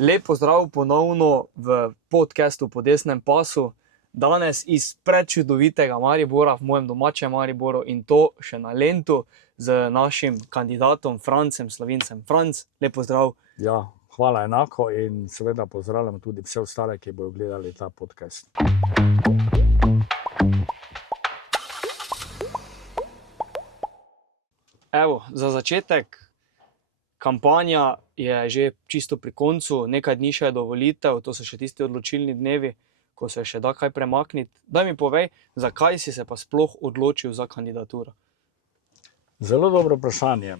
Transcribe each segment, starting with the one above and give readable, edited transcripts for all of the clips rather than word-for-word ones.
Lep pozdrav ponovno v podcastu Po desnem pasu. Danes iz prečudovitega Maribora, v mojem domačem Mariboru, in to še na Lentu z našim kandidatom Francem Slavincem. Franc, lep pozdrav. Ja, hvala enako in seveda pozdravljam tudi vse ostale, ki bodo gledali ta podcast. Evo, za začetek, kampanja je že čisto pri koncu, nekaj dni še je do volitev, to so še tisti odločilni dnevi, ko se še da kaj premakniti. Daj mi povej, zakaj si se pa sploh odločil za kandidaturo? Zelo dobro vprašanje.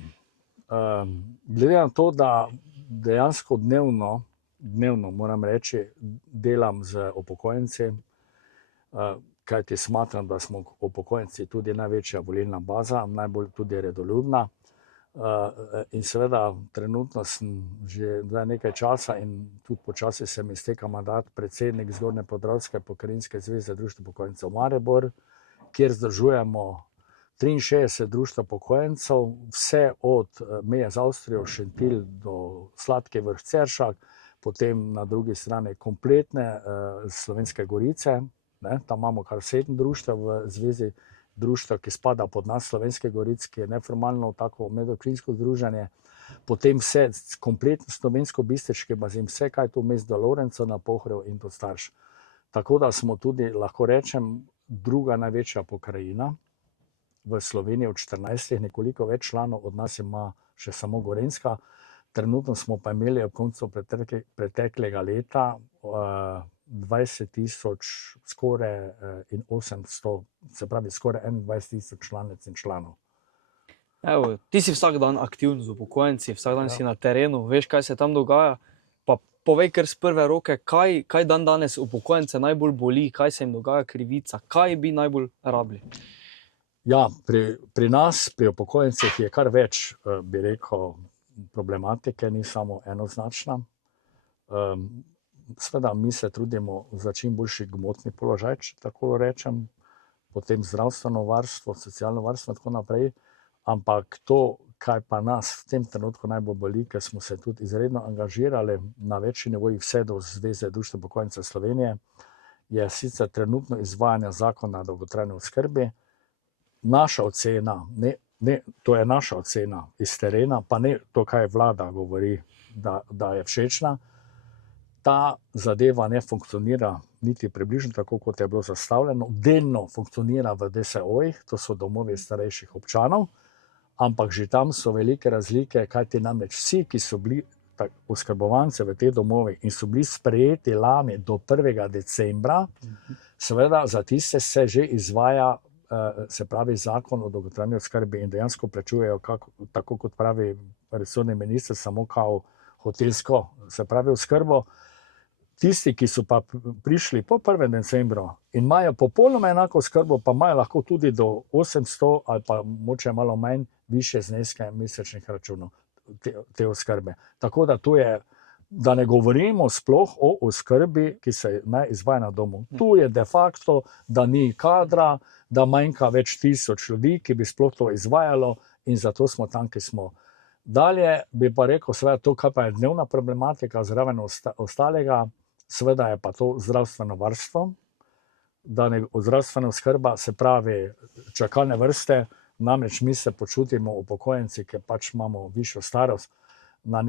Glede na to, da dejansko dnevno moram reči, delam z upokojenci, kajti smatram, da smo upokojenci tudi največja volilna baza, najbolj tudi redoljubna. In seveda trenutno sem že nekaj časa in tudi počasi se mi izteka mandat predsednik Zgornje Podravske pokrajinske zveze društev upokojencev Maribor, kjer združujemo 63 društev upokojencev, vse od meje z Avstrijo, Šentilj do Sladki Vrh Ceršak, potem na drugi strani kompletne Slovenske Gorice, tam imamo kar 7 društev v zvezi društva, ki spada pod nas Slovenske Gorice, ki je neformalno tako medobčinsko združenje, potem vse kompletno slovensko-bistriški bazen, vse kaj tu vmes do Lorenca na Pohorju in do Starš. Tako da smo tudi, lahko rečem, druga največja pokrajina v Sloveniji od 14, nekoliko več članov, od nas ima še samo Gorenjska. Trenutno smo pa imeli ob koncu preteklega leta 20.000 skoraj in 800, se pravi skoraj 21.000 članic in članov. Evo, ti si vsak dan aktiven z upokojenci, vsak dan si na terenu, veš, kaj se tam dogaja, pa povej kar z prve roke, kaj dan danes upokojence najbolj boli, kaj se jim dogaja krivica, kaj bi najbolj rabili? Ja, pri nas, pri upokojencih je kar več, bi rekel, problematike, ni samo enoznačna. Seveda mi se trudimo za čim boljši gmotni položaj, če tako rečem, potem zdravstveno varstvo, socialno varstvo in tako naprej, ampak to, kaj pa nas v tem trenutku najbolj boli, ker smo se tudi izredno angažirali na večji nivojih vse do Zveze društev upokojencev Slovenije, je sicer trenutno izvajanje zakona o dolgotrajni oskrbi. Naša ocena, to je naša ocena iz terena, pa ne to, kaj vlada govori, da je všečna. Ta zadeva ne funkcionira niti približno tako, kot je bilo zastavljeno. Delno funkcionira v DSO-jih, to so domovi starejših občanov, ampak že tam so velike razlike, kajti namreč vsi, ki so bili oskrbovanci v teh domovih in so bili sprejeti lani do 1. decembra, seveda za tiste se že izvaja, se pravi zakon o dolgotrajni oskrbi in dejansko plačujejo, tako kot pravi resorni minister, samo kao hotelsko, se pravi oskrbo. Tisti, ki so pa prišli po 1. decembru in imajo popolnoma enako oskrbo, pa imajo lahko tudi do 800 ali pa moče malo manj višje zneske mesečnih računov te oskrbe. Tako da tu je, da ne govorimo sploh o oskrbi, ki se naj izvaja na domu. Tu je de facto, da ni kadra, da manjka več tisoč ljudi, ki bi sploh to izvajalo, in zato smo tam, ki smo. Dalje bi pa rekel, seveda to, kaj pa je dnevna problematika zraven ostalega, seveda je pa to zdravstveno varstvo, zdravstvena oskrba, se pravi čakalne vrste, namreč mi se počutimo upokojenci, ki pač imamo višjo starost,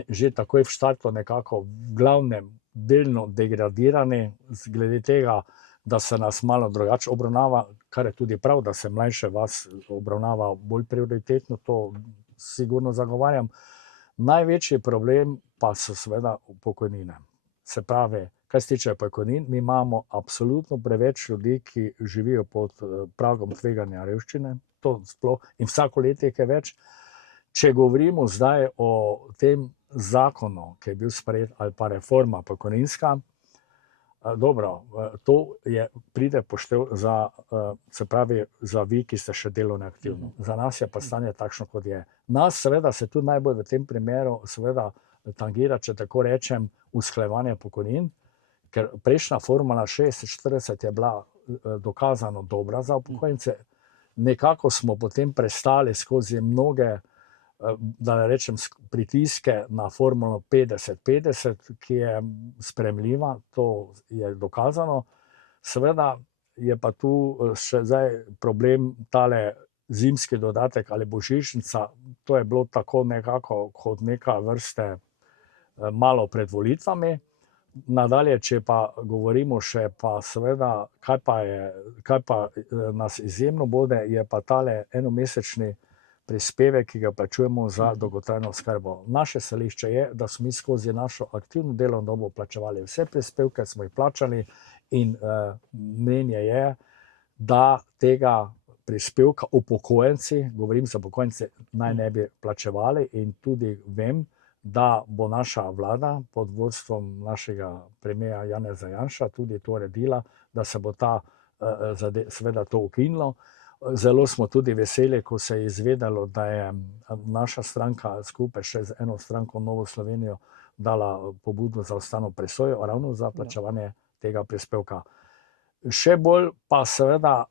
že takoj v štartu nekako v glavnem delno degradirani, glede tega, da se nas malo drugače obravnava, kar je tudi prav, da se mlajše vas obravnava bolj prioritetno, to sigurno zagovarjam. Največji problem pa so seveda pokojnine. Se pravi, kaj se tiče pokojnin, mi imamo absolutno preveč ljudi, ki živijo pod pragom tveganja revščine, to sploh, in vsako leto je več. Če govorimo zdaj o tem zakonu, ki je bil sprejet, ali pa reforma pokojninska, dobro, to pride poštev za, se pravi, za vi, ki ste še delovno aktivni. Za nas je pa stanje takšno, kot je. Nas seveda se tudi najbolj v tem primeru seveda tangira, če tako rečem, usklajevanje pokojnin, ker prejšnja formula 60-40 je bila dokazano dobra za upokojence. Nekako smo potem prestali skozi mnoge da ne rečem, pritiske na formulo 50-50, ki je sprejemljiva, to je dokazano. Seveda je pa tu še zdaj problem tale zimski dodatek ali božičnica, to je bilo tako nekako kot neka vrste malo pred volitvami. Nadalje, če pa govorimo še pa seveda, kaj pa nas izjemno bode, je pa tale enomesečni prispevek, ki ga plačujemo za dolgotrajno oskrbo. Naše stališče je, da smo mi skozi našo aktivno delovno dobo plačevali vse prispevke, smo jih plačali in mnenje je, da tega prispevka upokojenci, govorim za upokojence, naj ne bi plačevali in tudi vem, da bo naša vlada pod vodstvom našega premierja Janeza Janša tudi to uredila, da se bo seveda to ukinilo. Zelo smo tudi veseli, ko se je izvedelo, da je naša stranka skupaj še z eno stranko Novo Slovenijo dala pobudo za ustavno presojo, ravno za plačevanje tega prispevka. Še bolj pa seveda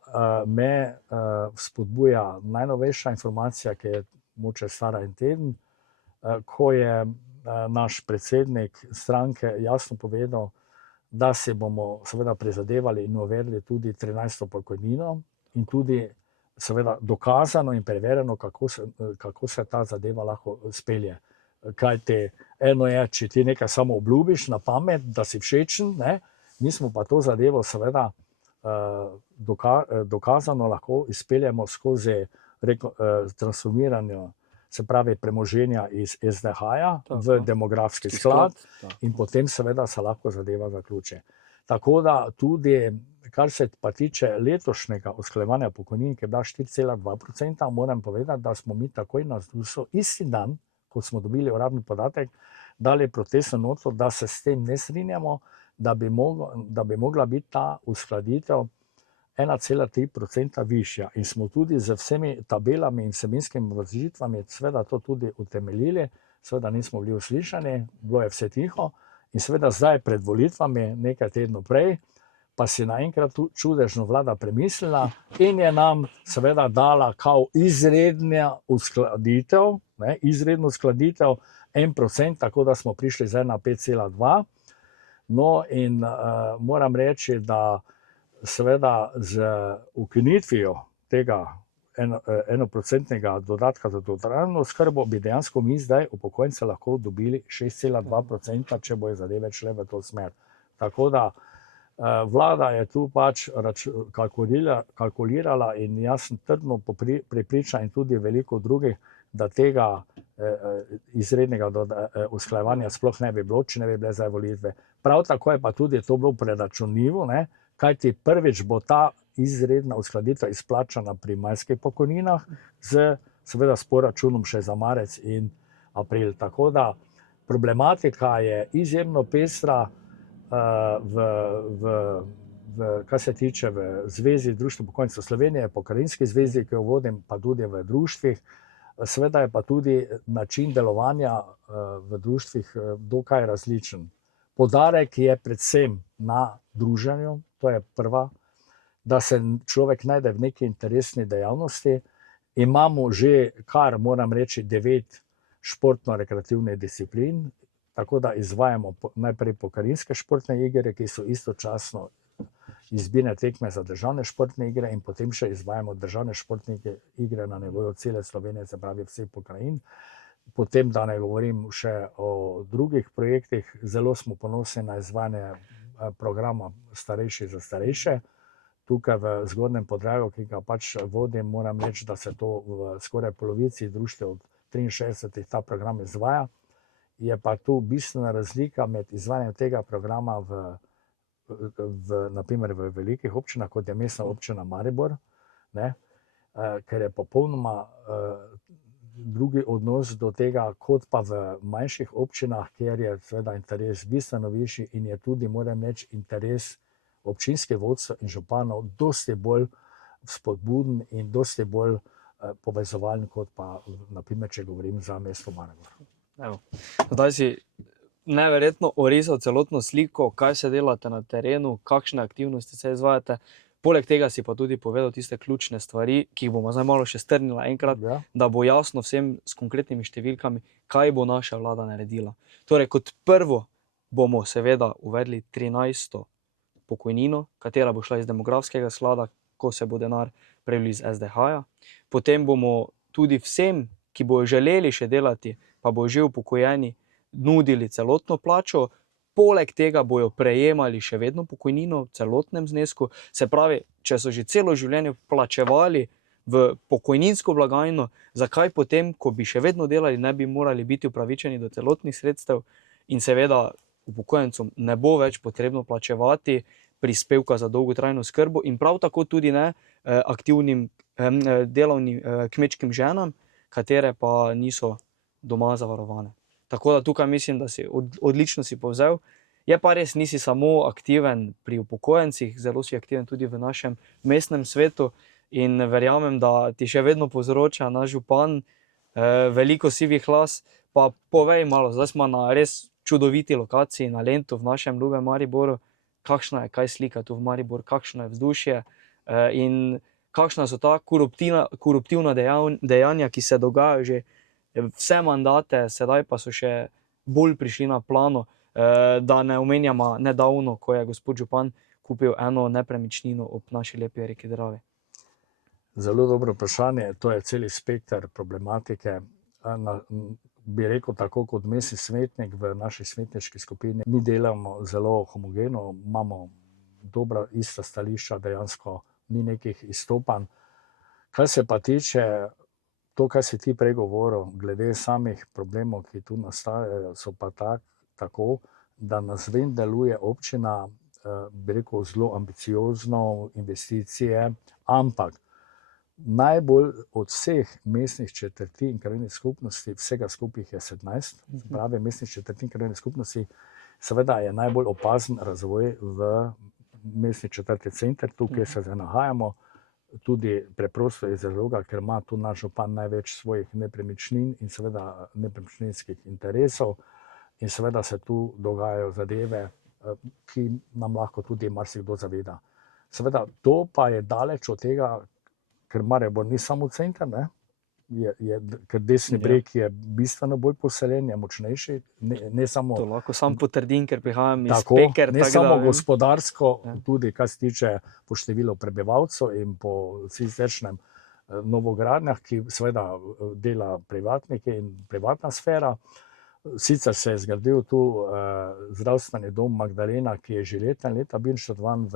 me spodbuja najnovejša informacija, ki je mogoče stara en teden, ko je naš predsednik stranke jasno povedal, da si bomo seveda prizadevali in uvedli tudi 13. pokojnino in tudi seveda dokazano in preverjeno, kako se ta zadeva lahko spelje. Kajti eno je, če ti nekaj samo obljubiš na pamet, da si všečen, ne? Mi smo pa to zadevo seveda dokazano lahko izpeljemo skozi transformiranje, se pravi premoženja iz SDH-ja v demografski sklad in potem seveda se lahko zadeva zaključi. Tako da tudi, kar se pa tiče letošnjega usklajevanja pokojnin, ki je bila 4,2%, moram povedati, da smo mi takoj na ZDUS-u isti dan, ko smo dobili uradni podatek, dali protestno noto, da se s tem ne strinjamo, da bi mogla biti ta uskladitev 1,3% višja. In smo tudi z vsemi tabelami in vsebinskimi obrazložitvami seveda to tudi utemeljili, seveda nismo bili uslišani, bilo je vse tiho in seveda zdaj pred volitvami, nekaj tednov prej, pa si naenkrat čudežno vlada premislila in je nam seveda dala kao izredno uskladitev, 1%, tako da smo prišli zdaj na 5,2%. No in moram reči, da seveda z ukinitvijo tega 1% dodatka za dolgotrajno oskrbo bi dejansko mi zdaj upokojenci lahko dobili 6,2%, če bojo zadeve šle v to smer. Tako da vlada je tu pač kalkulirala in jaz sem trdno prepričan in tudi veliko drugih, da tega izrednega usklajevanja sploh ne bi bilo, če ne bi bile zdaj volitve. Prav tako je pa tudi to bilo preračunljivo, kajti prvič bo ta izredna uskladitev izplačana pri majskih pokojninah, seveda s poračunom še za marec in april. Tako da problematika je izjemno pestra, kar se tiče v Zvezi društev upokojencev Slovenije, pokrajinski zvezi, ki jo vodim, pa tudi v društvih. Seveda je pa tudi način delovanja v društvih dokaj različen. Poudarek je predvsem na druženju, to je prva, da se človek najde v neki interesni dejavnosti. Imamo že kar, moram reči, 9 športno-rekreativnih disciplin, tako da izvajamo najprej pokrajinske športne igre, ki so istočasno izbirne tekme za državne športne igre in potem še izvajamo državne športne igre na nivoju cele Slovenije, se pravi vseh pokrajin. Potem, da ne govorim še o drugih projektih, zelo smo ponosni na izvajanje programa Starejši za starejše. Tukaj v Zgornjem Podravju, ki ga pač vodim, moram reči, da se to v skoraj polovici društev od 63 ta program izvaja. Je pa tu bistvena razlika med izvajanjem tega programa naprimer v velikih občinah, kot je mestna občina Maribor, ker je popolnoma drugi odnos do tega, kot pa v manjših občinah, kjer je seveda interes bistveno višji in je tudi, moram reči, interes občinskih vodstev in županov dosti bolj spodbuden in dosti bolj povezovalen, kot pa, naprimer, če govorim za mesto Maribor. Zdaj si neverjetno orisal celotno sliko, kaj se delate na terenu, kakšne aktivnosti se izvajate. Poleg tega si pa tudi povedal tiste ključne stvari, ki jih bomo zdaj malo še strnila enkrat, Ja. da bo jasno vsem s konkretnimi številkami, kaj bo naša vlada naredila. Torej, kot prvo bomo seveda uvedli 13. pokojnino, katera bo šla iz demografskega sklada, ko se bo denar prelil iz SDH-ja. Potem bomo tudi vsem, ki bojo želeli še delati, pa bojo že upokojeni, nudili celotno plačo, poleg tega bojo prejemali še vedno pokojnino v celotnem znesku. Se pravi, če so že celo življenje plačevali v pokojninsko blagajno, zakaj potem, ko bi še vedno delali, ne bi morali biti upravičeni do celotnih sredstev, in seveda upokojencem ne bo več potrebno plačevati prispevka za dolgotrajno oskrbo in prav tako tudi ne aktivnim delovnim kmečkim ženam, katere pa niso doma zavarovane. Tako da tukaj mislim, da si odlično si povzel. Je pa res, nisi samo aktiven pri upokojencih, zelo si aktiven tudi v našem mestnem svetu in verjamem, da ti še vedno povzroča naš župan veliko sivih las. Pa povej malo, zdaj smo na res čudoviti lokaciji na Lentu v našem ljubem Mariboru. Kakšna je kaj slika tu v Mariboru, kakšno je vzdušje in kakšna so ta koruptivna dejanja, ki se dogajajo že vse mandate, sedaj pa so še bolj prišli na plano, da ne omenjamo nedavno, ko je gospod župan kupil eno nepremičnino ob naši lepi reki Dravi. Zelo dobro vprašanje, to je celi spekter problematike. Bi rekel, tako kot mestni svetnik v naši svetniški skupini, mi delamo zelo homogeno, imamo dobra ista stališča, dejansko ni nekih izstopanj. Kar se pa tiče to, kar si ti prej govoril, glede samih problemov, ki tu nastajajo, so pa tako, da nas vem deluje občina, bi rekel, zelo ambiciozno, investicije, ampak najbolj od vseh mestnih četrti in krajevnih skupnosti, vsega skupaj je 17, pravi mestnih četrti in krajevnih skupnosti, seveda je najbolj opazen razvoj v mestni četrti center, tukaj se zdaj nahajamo, tudi preprosto iz razloga, ker ima tu naš župan največ svojih nepremičnin in seveda nepremičninskih interesov in seveda se tu dogajajo zadeve, ki nam lahko tudi marsikdo zaveda. Seveda to pa je daleč od tega, ker Maribor ni samo center, ne? Ker desni breg je bistveno bolj poseljen, je močnejši, ne samo... To lahko sam potrdim, ker prihajam iz Tako, Peker. ne samo gospodarsko, Ja. tudi kar se tiče po številu prebivalcev in po siceršnjem novogradnjah, ki seveda dela privatniki in privatna sfera. Sicer se je zgradil tu zdravstveni dom Magdalena, ki je že leta in leta bil načrtovan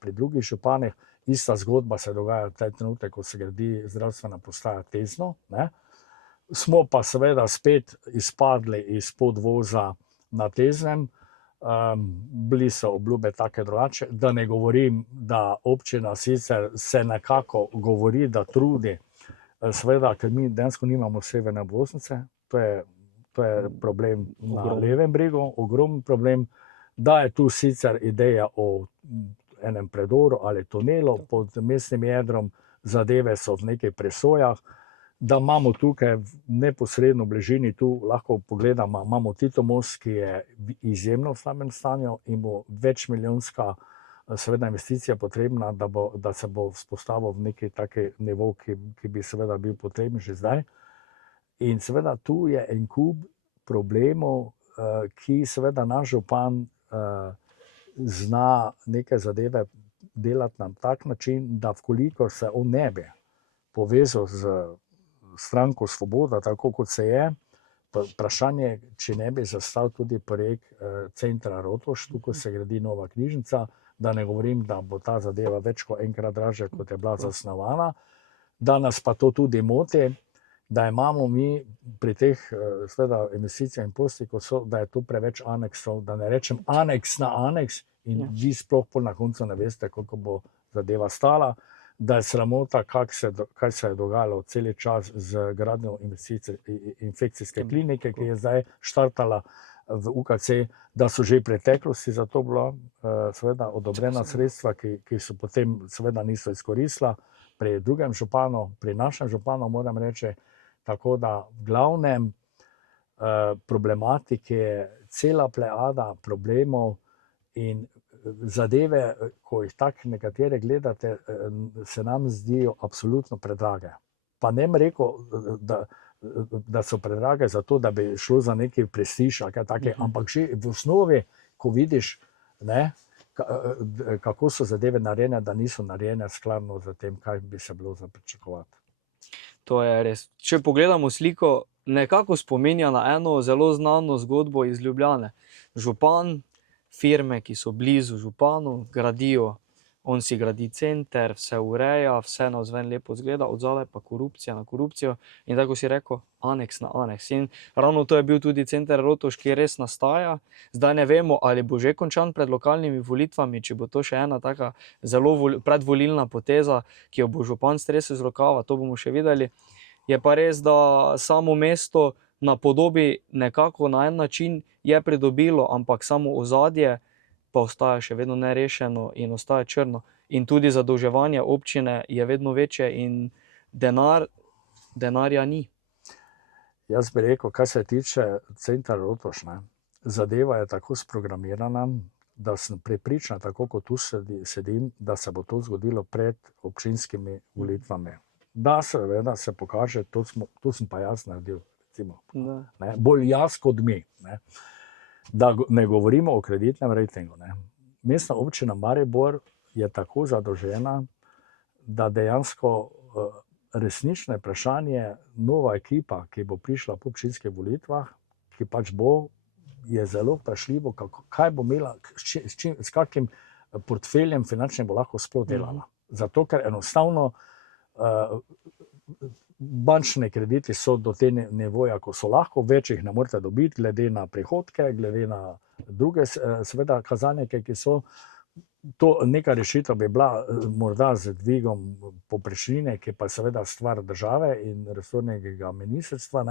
pri drugih županih. Ista zgodba se dogaja v tej trenutek, ko se gradi zdravstvena postaja Tezno, ne. Smo pa seveda spet izpadli iz podvoza na Teznem, bili so obljube take drugače, da ne govorim, da občina sicer se nekako govori, da trudi, seveda, ker mi dejansko nimamo severne obvoznice, to je problem na levem bregu, ogromen problem, da je tu sicer ideja o enem predoru ali tunelu pod mestnim jedrom, zadeve so v nekaj presojah, da imamo tukaj v neposredno bližini, tu lahko pogledamo, imamo Tito most, ki je izjemno v slabem stanju in bo večmilijonska seveda investicija potrebna, da se bo vzpostavil v neki taki nivo, ki bi seveda bil potreben že zdaj. In seveda tu je en kup problemov, ki seveda naš župan zna neke zadeve delati na tak način, da vkolikor se on ne bi povezal z stranko Svoboda, tako kot se je, vprašanje, če ne bi zastal tudi projekt centra Rotovž, tukaj se gradi nova knjižnica, da ne govorim, da bo ta zadeva več kot enkrat dražja, kot je bila zasnovana, da nas pa to tudi moti, da imamo mi pri teh seveda investicijah in poslih, da je tu preveč aneksov, da ne rečem aneks na aneks in vi sploh pol na koncu ne veste, koliko bo zadeva stala, da je sramota, kaj se je dogajalo celi čas z gradnjo infekcijske klinike, ki je zdaj štartala v UKC, da so že v preteklosti za to bila seveda odobrena sredstva, ki so potem seveda niso izkoristila pri drugem županu, pri našem županu moram reči, tako da v glavnem problematike je cela plejada problemov in zadeve, ko jih tako nekatere gledate, se nam zdijo absolutno predrage. Pa ne bom rekel, da so predrage zato, da bi šlo za neki prestiž, ampak že v osnovi, ko vidiš, ne, kako so zadeve narejene, da niso narejene skladno z tem, kaj bi se bilo za pričakovati. To je res. Če pogledamo sliko, nekako spominja na eno zelo znano zgodbo iz Ljubljane. Župan, firme, ki so blizu županu, gradijo, on si gradi center, vse ureja, vse navzven lepo izgleda, odzadaj pa korupcija na korupcijo in tako si rekel, aneks na aneks. In ravno to je bil tudi center Rotovž, ki res nastaja. Zdaj ne vemo, ali bo že končan pred lokalnimi volitvami, če bo to še ena taka zelo predvolilna poteza, ki jo bo župan stresel z rokava, to bomo še videli. Je pa res, da samo mesto na podobi nekako na en način je pridobilo, ampak samo ozadje pa ostaja še vedno nerešeno in ostaja črno. In tudi zadolževanje občine je vedno večje in denarja ni. Jaz bi rekel, kar se tiče centra Rotovž, zadeva je tako sprogramirana, da sem prepričan, tako kot tu sedim, da se bo to zgodilo pred občinskimi volitvami. Da seveda se pokaže, to sem pa jaz naredil, recimo. Bolj jaz kot mi. Da ne govorimo o kreditnem rejtingu. Mestna občina Maribor je tako zadolžena, da dejansko resnično vprašanje, nova ekipa, ki bo prišla po občinskih volitvah, ki pač bo, je zelo vprašljivo, kaj bo imela, s kakim portfeljem finančnim bo lahko sploh delala. Zato, ker enostavno bančni krediti so do te nivoja, ko so lahko, več jih ne morete dobiti, glede na prihodke, glede na druge seveda kazalnike, ki so. To neka rešitev bi bila morda z dvigom povprečnine, ki pa je seveda stvar države in resornega ministrstva,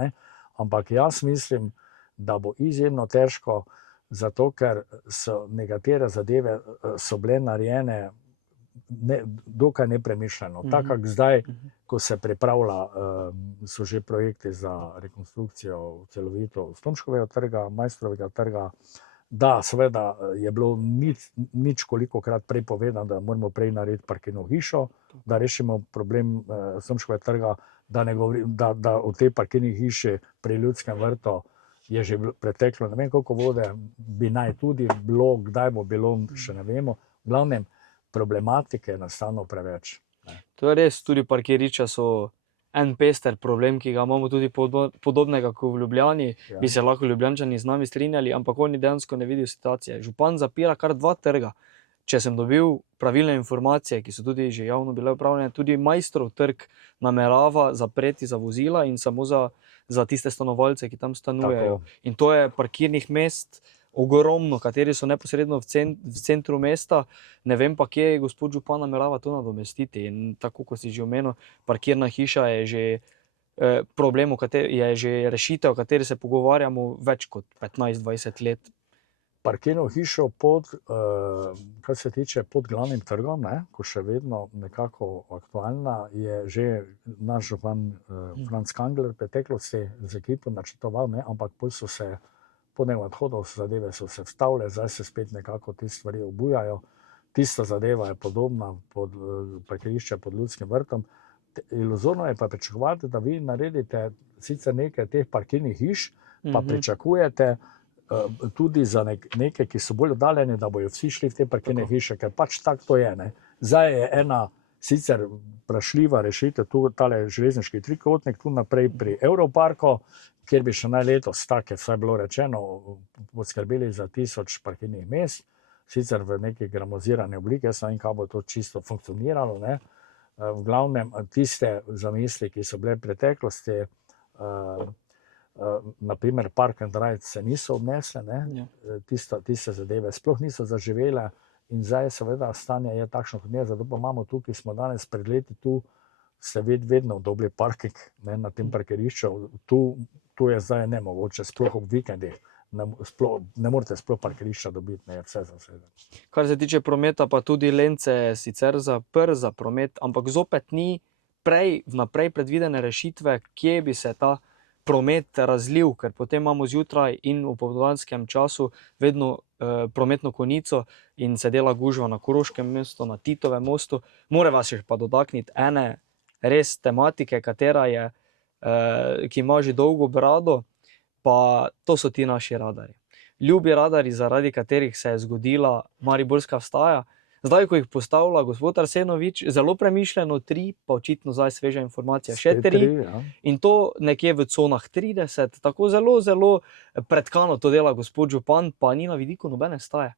ampak jaz mislim, da bo izjemno težko, zato ker so nekatere zadeve so bile narejene dokaj nepremišljeno. Tako kot zdaj, ko se pripravlja, so že projekti za rekonstrukcijo celovito Stomškovega trga, Maistrovega trga, da seveda je bilo nič kolikokrat prej povedano, da moramo prej narediti parkirno hišo, da rešimo problem Stomškovega trga, da ne govorim, da v tej parkirni hiši pri Ljudskem vrtu je že preteklo ne vem koliko vode, bi naj tudi bilo, kdaj bo bilo, še ne vemo. V glavnem, problematike je enostavno preveč. To je res, tudi parkirišča so en pester problem, ki ga imamo tudi podobnega kot v Ljubljani, bi se lahko Ljubljančani z nami strinjali, ampak oni dejansko ne vidijo situacije. Župan zapira kar 2 trga. Če sem dobil pravilne informacije, ki so tudi že javno bile upravljene, tudi Maistrov trg namerava zapreti za vozila in samo za tiste stanovalce, ki tam stanujejo. In to je parkirnih mest ogromno, kateri so neposredno v centru mesta, ne vem pa, kje gospod župan namerava to nadomestiti. In tako, kot si že omenil, parkirna hiša je že problem, je že rešitev, o kateri se pogovarjamo več kot 15-20 let. Parkirno hišo kar se tiče pod glavnim trgom, ko še vedno nekako aktualna, je že naš župan Franc Kangler v preteklosti z ekipo načrtoval, ampak potem so se po njegovem odhodu zadeve so se vstavile, zdaj se spet nekako te stvari obujajo. Tista zadeva je podobna pod parkirišče pod Ljudskim vrtom. Iluzorno je pa pričakovati, da vi naredite sicer nekaj teh parkirnih hiš, pa pričakujete tudi za neke, ki so bolj oddaljeni, da bojo vsi šli v te parkirne hiše, ker pač tako to je. Zdaj je ena sicer vprašljiva rešitev, tu tale železniški trikotnik, tu naprej pri Evroparku, kjer bi še naj letos, tako je vsaj bilo rečeno, poskrbeli za 1000 parkirnih mest, sicer v neki gramozirani obliki, jaz ne vem, kako bo to čisto funkcioniralo. V glavnem, tiste zamisli, ki so bile v preteklosti, naprimer Park and Ride, se niso obnesle, tiste zadeve sploh niso zaživele in zdaj seveda stanje je takšno, kot je, zato pa imamo tukaj, smo danes pred leti tu, ste vedno dobili parking na tem parkirišču, tu je zdaj nemogoče, sploh ob vikendih, ne morete sploh parkirišča dobiti, je vse zasedeno. Kar se tiče prometa, pa tudi Lence je sicer zaprl za promet, ampak zopet ni vnaprej predvidene rešitve, kje bi se ta promet razlil, ker potem imamo zjutraj in v popoldanskem času vedno prometno konico in se dela gužva na Koroškem mostu, na Titovem mostu. More vas še pa dotakniti ene res tematike, katera je, ki ima že dolgo brado, pa to so ti naši radarji. Ljubi radarji, zaradi katerih se je zgodila mariborska vstaja. Zdaj, ko jih postavlja gospod Arsenovič, zelo premišljeno 3, pa očitno zdaj sveža informacija, še 3. Ja. In to nekje v conah 30, tako zelo, zelo pretkano to dela gospod župan, pa ni na vidiku nobene vstaje.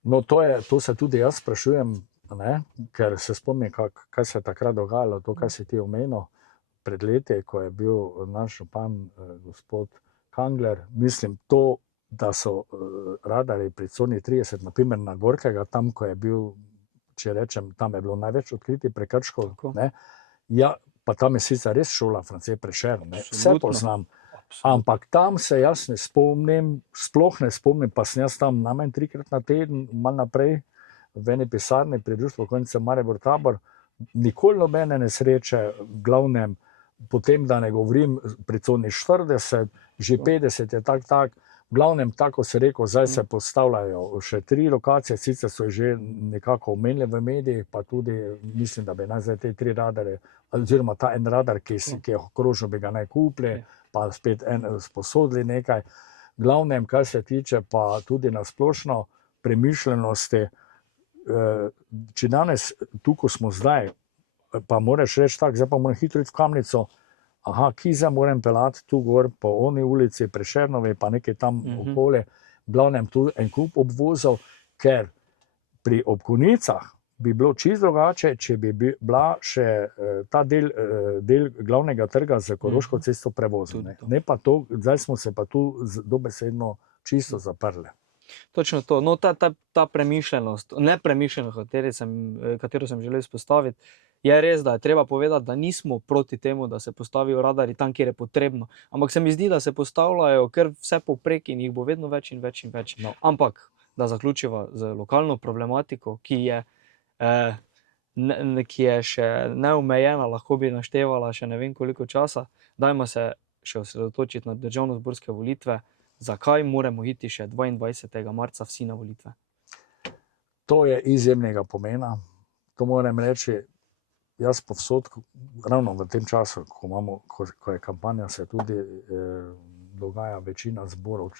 No, to se tudi jaz sprašujem, ne? Ker se spomnim, kaj se je takrat dogajalo, to, kaj si ti omenil pred leti, ko je bil naš župan gospod Kangler. Mislim, to, da so radarji pri coni 30, naprimer na Gorkega, tam, ko je bil, če rečem, tam je bilo največ odkriti prekrškov, ne? Ja, pa tam je sicer res šola France Prešeren, ne? Vse poznam, ampak tam se jaz ne spomnim, sploh ne spomnim, pa sem jaz tam najmanj 3-krat na teden, malo naprej, v eni pisarni pri društvu Konjice Maribor Tabor, nikoli nobene nesreče, v glavnem, potem, da ne govorim, pri coni 40, že 50 je tak, v glavnem, tako se rekel, zdaj se postavljajo še 3 lokacije, sicer so že nekako omenili v medijih, pa tudi mislim, da bi naj zdaj te 3 radare, oziroma ta en radar, ki je okrožil, bi ga naj kupili, pa spet sposodili nekaj. V glavnem, kar se tiče pa tudi na splošno premišljenosti, če danes, tukaj smo zdaj, pa moraš reči tako, zdaj pa moram hitro iti v Kamnico, ki zdaj moram pelati tu gor po oni ulici Prešernovi, pa nekaj tam okoli, v glavnem tu en kup obvozov, ker pri Obkonicah bi bilo čisto drugače, če bi bila še ta del glavnega trga za Koroško cesto prevozil. Ne pa to, zdaj smo se pa tu dobesedno čisto zaprli. Točno to. No, ta premišljenost, nepremišljenost, katero sem želel izpostaviti, je res, da je treba povedati, da nismo proti temu, da se postavijo radarji tam, kjer je potrebno. Ampak se mi zdi, da se postavljajo kar vse povprek in jih bo vedno več in več in več. No. Ampak, da zaključiva z lokalno problematiko, ki je še neomejena, lahko bi naštevala še ne vem koliko časa, dajmo se še osredotočiti na državnozborske volitve. Zakaj moramo iti še 22. marca vsi na volitve? To je izjemnega pomena. To moram reči, jaz povsod, ravno v tem času, ko je kampanja, se tudi dogaja večina zborov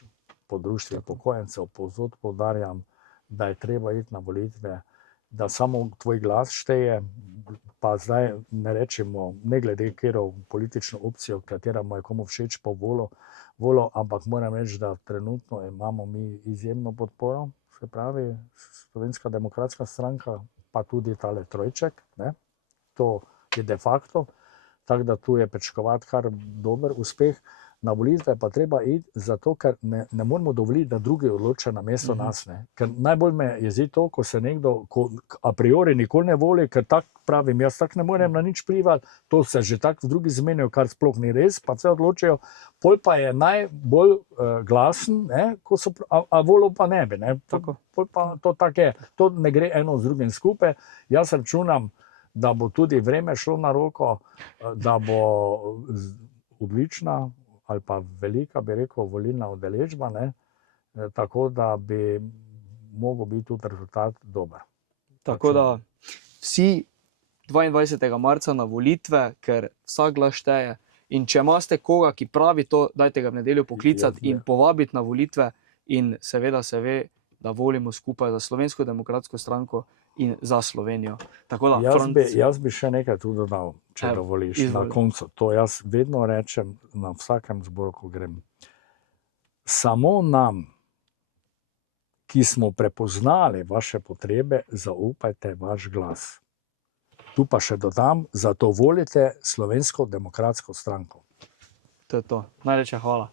po društvu upokojencev, povsod poudarjam, da je treba iti na volitve, da samo tvoj glas šteje, pa zdaj ne rečemo, ne glede katero politično opcijo, katera mu je komu všeč po voljo, ampak moram reči, da trenutno imamo mi izjemno podporo, se pravi Slovenska demokratska stranka, pa tudi tale trojček, ne? To je de facto, tako da tu je pričakovati kar dober uspeh. Na volitve pa treba iti zato, ker ne moramo dovoliti, da drugi odločajo namesto nas. Ne? Ker najbolj me jezi to, ko se nekdo a priori nikoli ne voli, ker tako pravim, jaz tako ne morem na nič vplivati, to se že tako v drugi zmenijo, kar sploh ni res, pa vse odločajo, pol pa je najbolj glasen, ko so, a volil pa ne bi. Ne? Pol pa to tako je, to ne gre eno z drugim skupaj. Jaz računam, da bo tudi vreme šlo na roko, da bo odlična ali pa velika, bi rekel, volilna udeležba, ne? Tako da bi mogel biti tudi rezultat dober. Tako da vsi 22. marca na volitve, ker vsak glas šteje. In če imate koga, ki pravi to, dajte ga v nedeljo poklicati in povabiti na volitve in seveda se ve, da volimo skupaj za Slovensko demokratsko stranko in za Slovenijo. Tako da, jaz bi še nekaj tu dodal, če dovoliš, na koncu. To jaz vedno rečem na vsakem zboru, ko grem. Samo nam, ki smo prepoznali vaše potrebe, zaupajte vaš glas. Tu pa še dodam, zato volite Slovensko demokratsko stranko. To je to. Najlepša hvala.